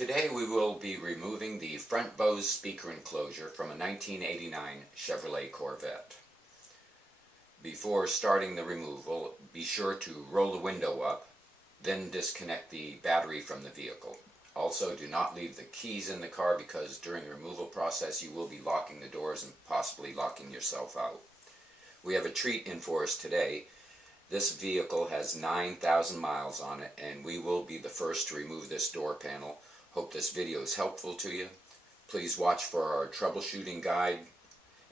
Today we will be removing the front Bose speaker enclosure from a 1989 Chevrolet Corvette. Before starting the removal, be sure to roll the window up, then disconnect the battery from the vehicle. Also, do not leave the keys in the car because during the removal process you will be locking the doors and possibly locking yourself out. We have a treat in for us today. This vehicle has 9,000 miles on it and we will be the first to remove this door panel. Hope this video is helpful to you. Please watch for our troubleshooting guide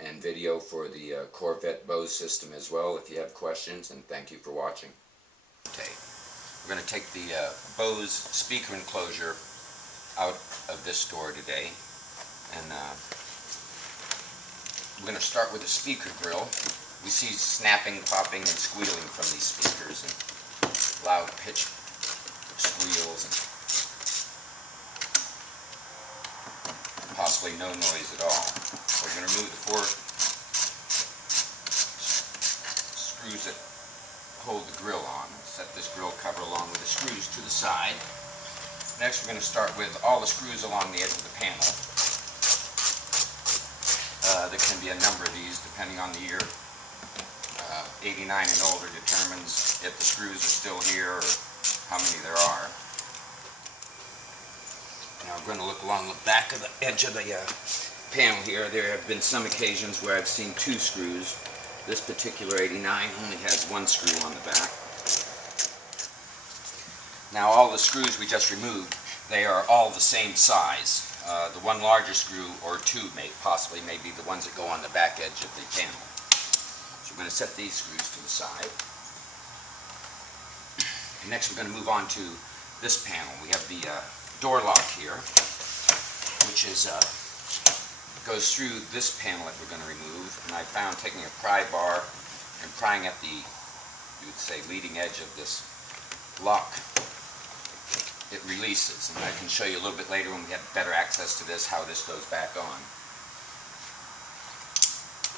and video for the Corvette Bose system as well if you have questions, and thank you for watching. Okay, we're going to take the Bose speaker enclosure out of this door today, and we're going to start with the speaker grill. We see snapping, popping, and squealing from these speakers, and loud pitch squeals, and possibly no noise at all. So we're going to remove the 4 screws that hold the grill on. Set this grill cover along with the screws to the side. Next we're going to start with all the screws along the edge of the panel. There can be a number of these depending on the year. 89 and older determines if the screws are still here or how many there are. Now I'm going to look along the back of the edge of the panel here. There have been some occasions where I've seen 2 screws. This particular 89 only has 1 screw on the back. Now all the screws we just removed, they are all the same size. The one larger screw or 2 possibly may be the ones that go on the back edge of the panel. So we're going to set these screws to the side. And next we're going to move on to this panel. We have the door lock here, which is goes through this panel that we're going to remove, and I found taking a pry bar and prying at the, you would say, leading edge of this lock, it releases, and I can show you a little bit later when we have better access to this how this goes back on.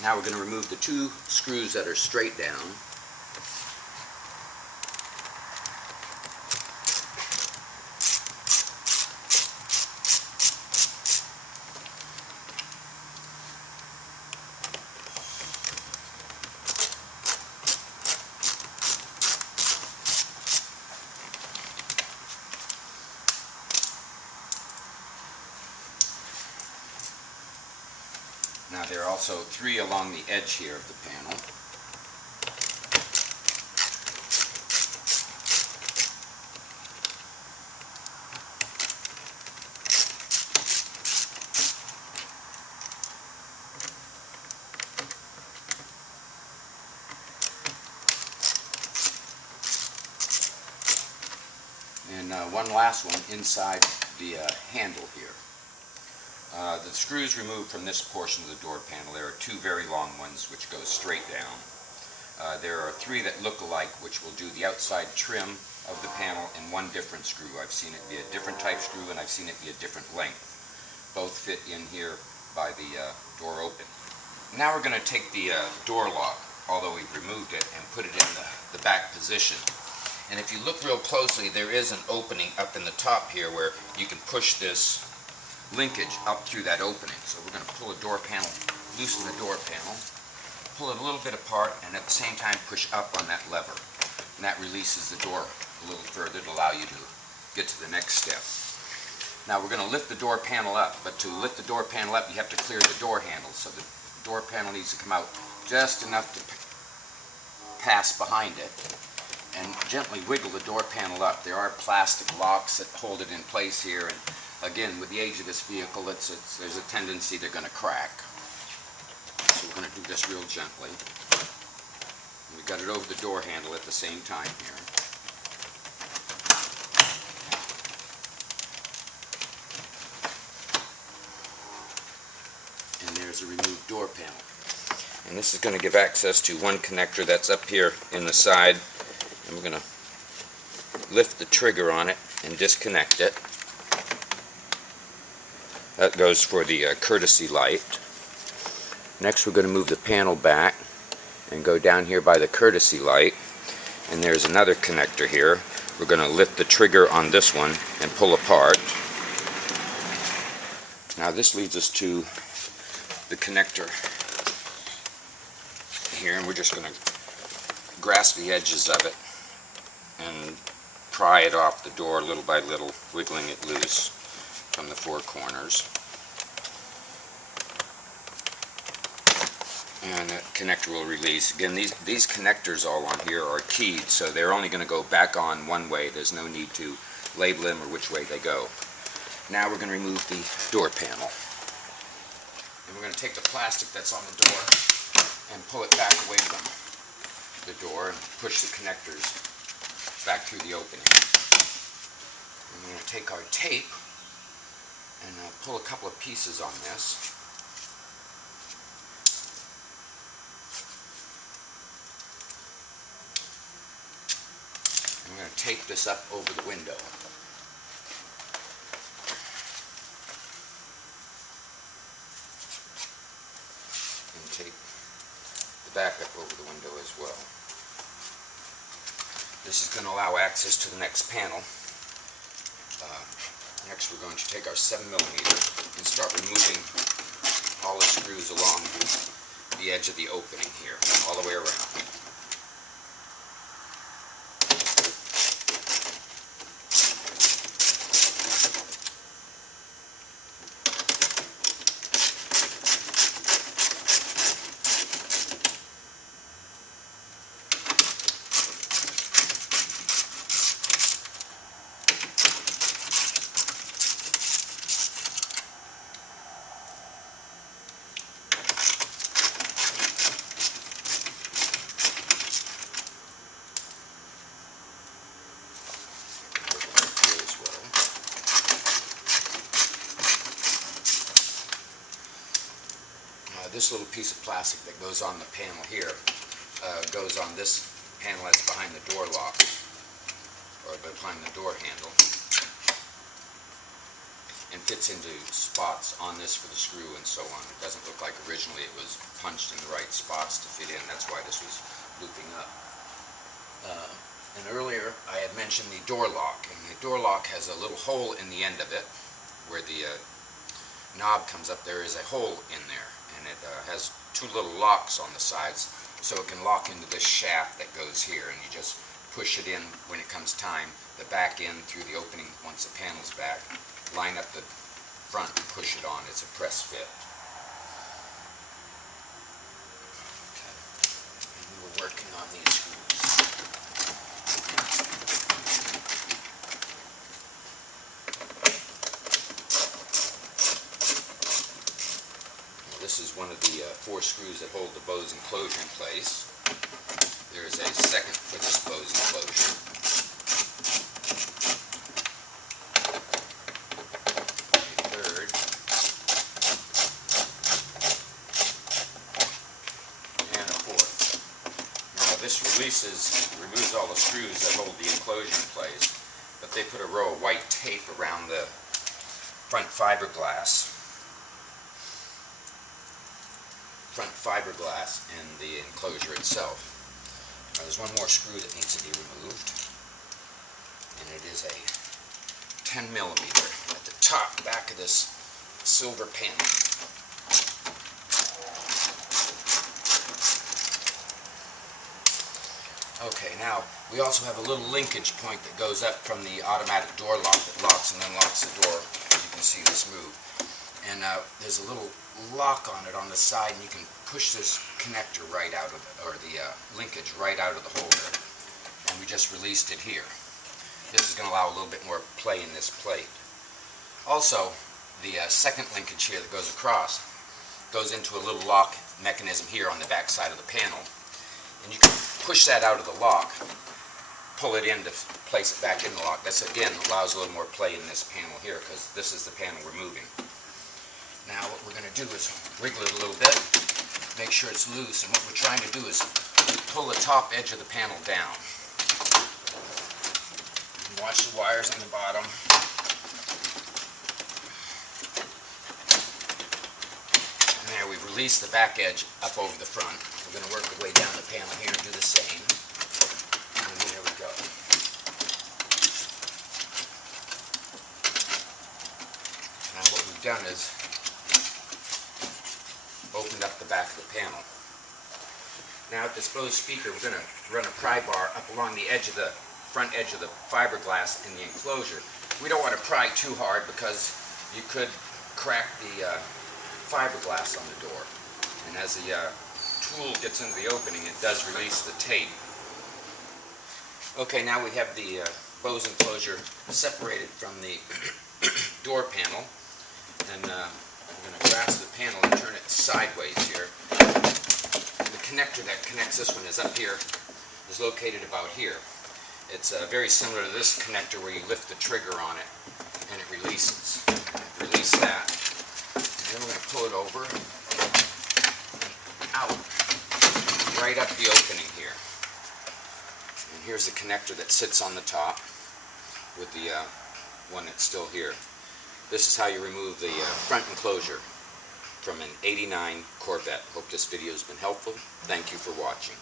Now we're going to remove the 2 screws that are straight down. Now there are also 3 along the edge here of the panel. And one last one inside the handle here. The screws removed from this portion of the door panel, there are 2 very long ones which go straight down. There are 3 that look alike which will do the outside trim of the panel in 1 different screw. I've seen it be a different type screw and I've seen it be a different length. Both fit in here by the door open. Now we're going to take the door lock, although we've removed it, and put it in the back position. And if you look real closely, there is an opening up in the top here where you can push this linkage up through that opening. So we're going to pull the door panel, loosen the door panel, pull it a little bit apart, and at the same time push up on that lever. And that releases the door a little further to allow you to get to the next step. Now we're going to lift the door panel up, but to lift the door panel up you have to clear the door handle. So the door panel needs to come out just enough to pass behind it, and gently wiggle the door panel up. There are plastic locks that hold it in place here, and again, with the age of this vehicle, there's a tendency they're going to crack. So we're going to do this real gently. And we've got it over the door handle at the same time here. And there's a removed door panel. And this is going to give access to 1 connector that's up here in the side. And we're going to lift the trigger on it and disconnect it. That goes for the courtesy light. Next we're going to move the panel back and go down here by the courtesy light, and there's another connector here. We're going to lift the trigger on this one and pull apart. Now this leads us to the connector here, and we're just going to grasp the edges of it and pry it off the door little by little, wiggling it loose from the four corners. And the connector will release. Again, these connectors all on here are keyed, so they're only going to go back on one way. There's no need to label them or which way they go. Now we're going to remove the door panel. And we're going to take the plastic that's on the door and pull it back away from the door and push the connectors back through the opening. And we're going to take our tape and pull a couple of pieces on this. I'm going to tape this up over the window. And tape the back up over the window as well. This is going to allow access to the next panel. Next we're going to take our 7mm and start removing all the screws along the edge of the opening here, all the way around. This little piece of plastic that goes on the panel here goes on this panel that's behind the door lock, or behind the door handle, and fits into spots on this for the screw and so on. It doesn't look like originally it was punched in the right spots to fit in. That's why this was looping up. And earlier I had mentioned the door lock, and the door lock has a little hole in the end of it where the knob comes up. There is a hole in there, and it has two little locks on the sides, so it can lock into this shaft that goes here, and you just push it in when it comes time, the back end through the opening once the panel's back, line up the front and push it on. It's a press fit. Okay. And we were working on these screws. This is one of the 4 screws that hold the Bose enclosure in place. There is a second for this Bose enclosure. A third. And a fourth. Now this removes all the screws that hold the enclosure in place, but they put a row of white tape around the front fiberglass and the enclosure itself. Now there's one more screw that needs to be removed, and it is a 10mm at the top back of this silver panel. Okay, now we also have a little linkage point that goes up from the automatic door lock that locks and unlocks the door. You can see this move. And there's a little lock on it on the side, and you can push this connector right out of it, or the linkage right out of the holder. And we just released it here. This is going to allow a little bit more play in this plate. Also, the second linkage here that goes across goes into a little lock mechanism here on the back side of the panel. And you can push that out of the lock, pull it in to place it back in the lock. This again allows a little more play in this panel here, because this is the panel we're moving. Now what we're going to do is wiggle it a little bit, make sure it's loose, and what we're trying to do is pull the top edge of the panel down. And watch the wires on the bottom. And there, we've released the back edge up over the front. We're going to work the way down the panel here and do the same. And there we go. Now what we we've done is opened up the back of the panel. Now at this Bose speaker, we're going to run a pry bar up along the edge of the front edge of the fiberglass in the enclosure. We don't want to pry too hard because you could crack the fiberglass on the door. And as the tool gets into the opening, it does release the tape. Okay, now we have the Bose enclosure separated from the door panel. And I'm going to grasp the panel and turn it sideways here. The connector that connects this one is up here, is located about here. It's very similar to this connector where you lift the trigger on it and it releases. Release that. And then we're going to pull it over and out, right up the opening here. And here's the connector that sits on the top with the one that's still here. This is how you remove the front enclosure from an '89 Corvette. Hope this video has been helpful. Thank you for watching.